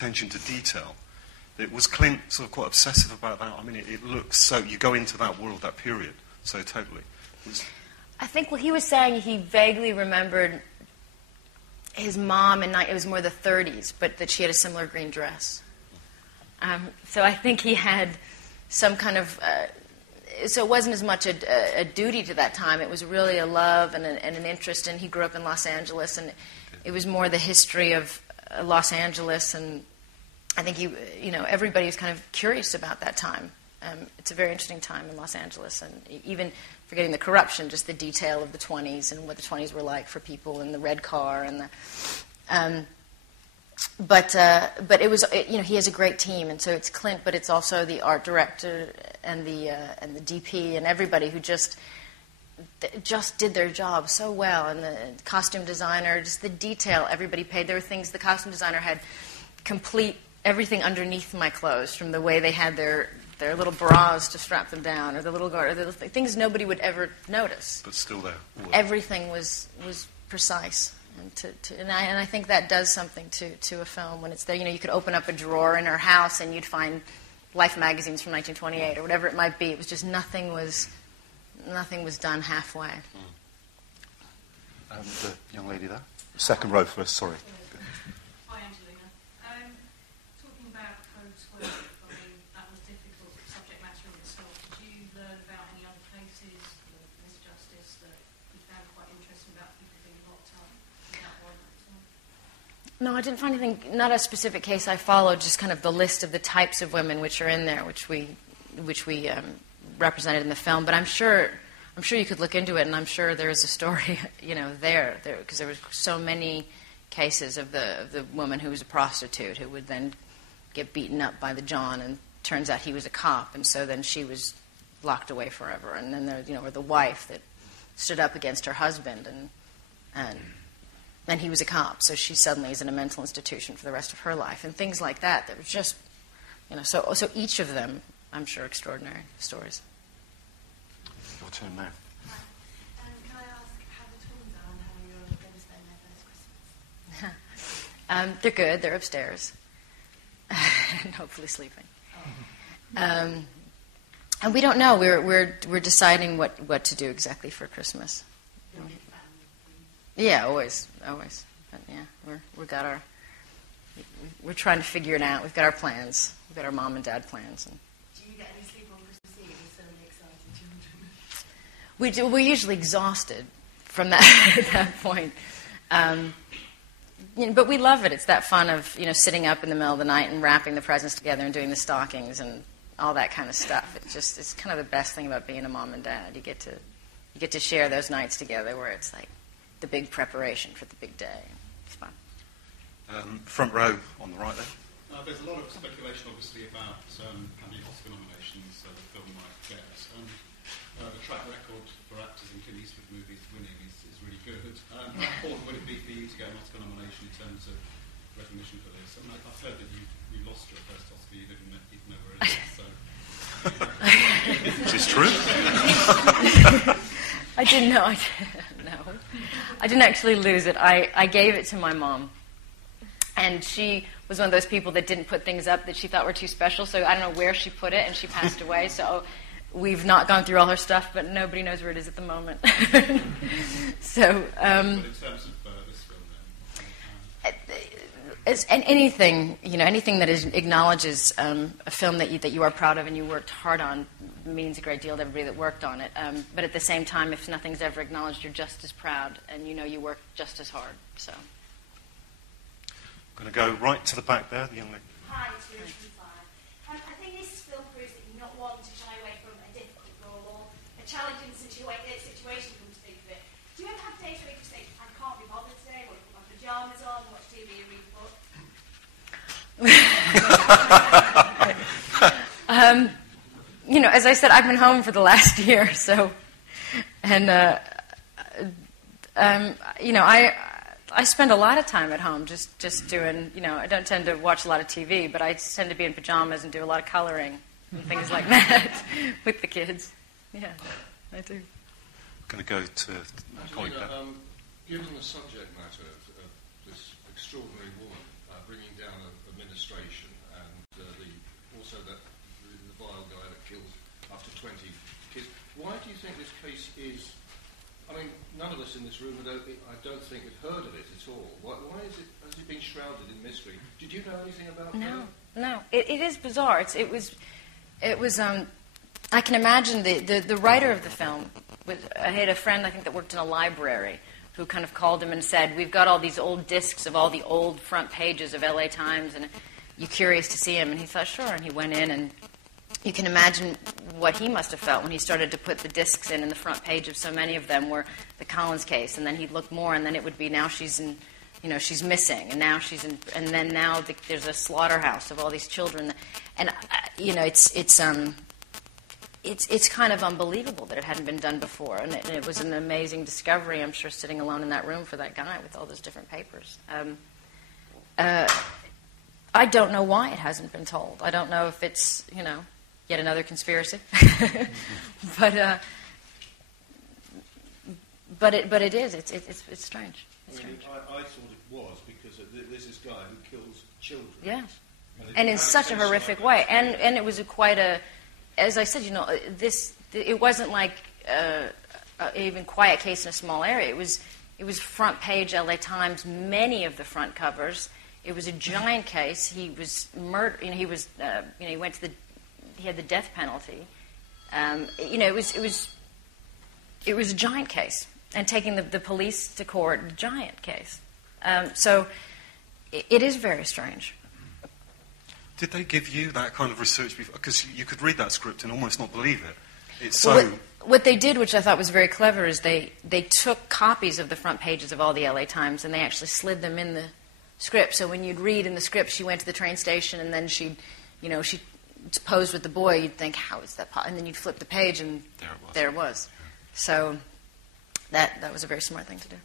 attention to detail. Was Clint sort of quite obsessive about that? I mean, it looks so, you go into that world, that period, so totally. I think what he was saying, he vaguely remembered his mom, and it was more the 30s, but that she had a similar green dress. So I think he had some kind of... so it wasn't as much a duty to that time. It was really a love and an interest, and he grew up in Los Angeles, and it was more the history of Los Angeles, and I think everybody was kind of curious about that time. It's a very interesting time in Los Angeles, and even forgetting the corruption, just the detail of the 20s and what the 20s were like for people, and the red car, and the... But it was, he has a great team, and so it's Clint, but it's also the art director and the DP and everybody who just did their job so well, and the costume designer, just the detail everybody paid. There were things the costume designer had complete everything underneath my clothes, from the way they had their little bras to strap them down, or the little guard, or the things nobody would ever notice. But still there. Everything was precise. And I think that does something to a film when it's there. You could open up a drawer in her house and you'd find Life magazines from 1928 or whatever it might be. It was just nothing was done halfway. The young lady there, second row first. Sorry. Hi, Angelina. Talking about Code 12, I mean, that was difficult subject matter in itself. Did you learn about any other cases of misjustice that you found quite interesting about people being locked up? No, I didn't find anything, not a specific case I followed, just kind of the list of the types of women which are in there, which we represented in the film. But I'm sure you could look into it, and I'm sure there is a story, there, because there were so many cases of the woman who was a prostitute who would then get beaten up by the John, and turns out he was a cop, and so then she was locked away forever. And then there, or the wife that stood up against her husband, and he was a cop, so she suddenly is in a mental institution for the rest of her life, and things like that. That was just, so each of them, I'm sure, extraordinary stories. Your turn now. Can I ask how the twins are and how you're going to spend their first Christmas? They're good. They're upstairs, and hopefully sleeping. And we don't know. We're deciding what to do exactly for Christmas. Yeah, always. But yeah, we're trying to figure it out. We've got our plans. We've got our mom and dad plans. And do you get any sleep on Christmas Eve? You're so excited children. we're usually exhausted from that at that point. But we love it. It's that fun of sitting up in the middle of the night and wrapping the presents together and doing the stockings and all that kind of stuff. It's kind of the best thing about being a mom and dad. You get to share those nights together where it's like the big preparation for the big day. It's fun. Front row on the right there. There's a lot of speculation, obviously, about how many Oscar nominations the film might get. The track record for actors in Clint Eastwood movies winning is really good. How important would it be for you to get an Oscar nomination in terms of recognition for this? I mean, I've heard that you lost your first Oscar, you didn't know where it is. So. Is this true? I didn't know. No. I didn't actually lose it. I gave it to my mom. And she was one of those people that didn't put things up that she thought were too special. So I don't know where she put it, and she passed away. So we've not gone through all her stuff, but nobody knows where it is at the moment. So. But in terms of this film, then? And anything that acknowledges a film that you are proud of and you worked hard on means a great deal to everybody that worked on it. But at the same time, if nothing's ever acknowledged, you're just as proud, and you worked just as hard. So, I'm going to go right to the back there, the young lady. Hi, it's Rose from Fire. I think this film proves that you're not one to shy away from a difficult role or a challenging situation, come to think of it. Do you ever have days where you just think, I can't be bothered today, or put my pyjamas on, watch TV and read a book? As I said, I've been home for the last year, so, and I spend a lot of time at home just doing, I don't tend to watch a lot of TV, but I tend to be in pajamas and do a lot of coloring and things like that with the kids. Yeah, I do. I'm going to go to Angelina, given the subject matter of this extraordinary woman bringing down administration case is, I mean, none of us in this room, I don't think, had heard of it at all. Why has it been shrouded in mystery? Did you know anything about it? No. It is bizarre. It was. I can imagine the writer of the film. I had a friend, I think, that worked in a library who kind of called him and said, "We've got all these old discs of all the old front pages of LA Times, and you curious to see them?" And he thought, sure. And he went in, and you can imagine what he must have felt when he started to put the discs in the front page of so many of them were the Collins case, and then he'd look more, and then it would be now she's in, she's missing, and now she's in, and then now there's a slaughterhouse of all these children, and it's kind of unbelievable that it hadn't been done before, and it was an amazing discovery. I'm sure sitting alone in that room for that guy with all those different papers. I don't know why it hasn't been told. I don't know if it's yet another conspiracy, but it is. It's strange. It's strange. I thought it was because there's this guy who kills children. Yes, and in such a horrific way. And it was quite a, as I said, it wasn't like even quiet case in a small area. It was front page LA Times, many of the front covers. It was a giant case. He was murdered. He was. He went to he had the death penalty. It was a giant case, and taking the police to court, giant case. So it is very strange. Did they give you that kind of research before? Because you could read that script and almost not believe it. It's so. What they did, which I thought was very clever, is they took copies of the front pages of all the LA Times and they actually slid them in the script. So when you'd read in the script, she went to the train station and then she posed with the boy. You'd think, how is that? And then you'd flip the page and there it was. Yeah. So that was a very smart thing to do.